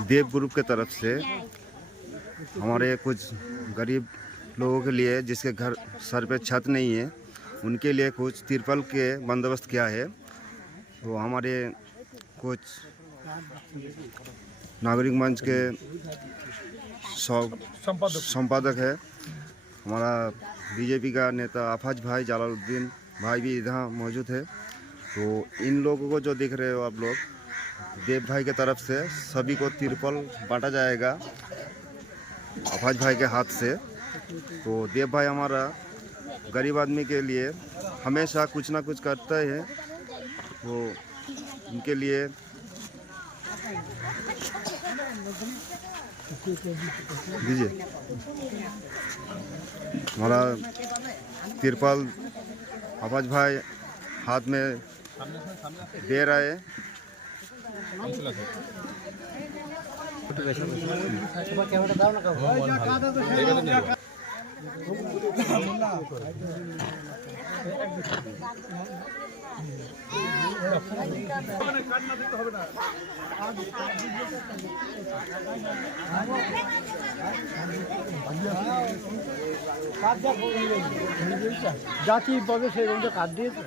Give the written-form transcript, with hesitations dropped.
देव group के तरफ से हमारे कुछ गरीब लोगों के लिए जिसके घर सर पे छत नहीं है उनके लिए कुछ तिरपल के बंदोबस्त किया है। तो हमारे कुछ नागरिक मंच के संपादक है, हमारा बीजेपी का नेता आफाज भाई जलालुद्दीन भाई भी इधर मौजूद है। तो इन लोगों को जो दिख रहे हो आप लोग, देव भाई के तरफ से सभी को तिरपल बांटा जाएगा आफाज भाई के हाथ से। तो देव भाई हमारा गरीब आदमी के लिए हमेशा कुछ ना कुछ करता है। वो उनके लिए दीजिए हमारा तिरपल आफाज भाई हाथ में दे रहा है। জাতি পাবে সেই কাজ দিয়েছে।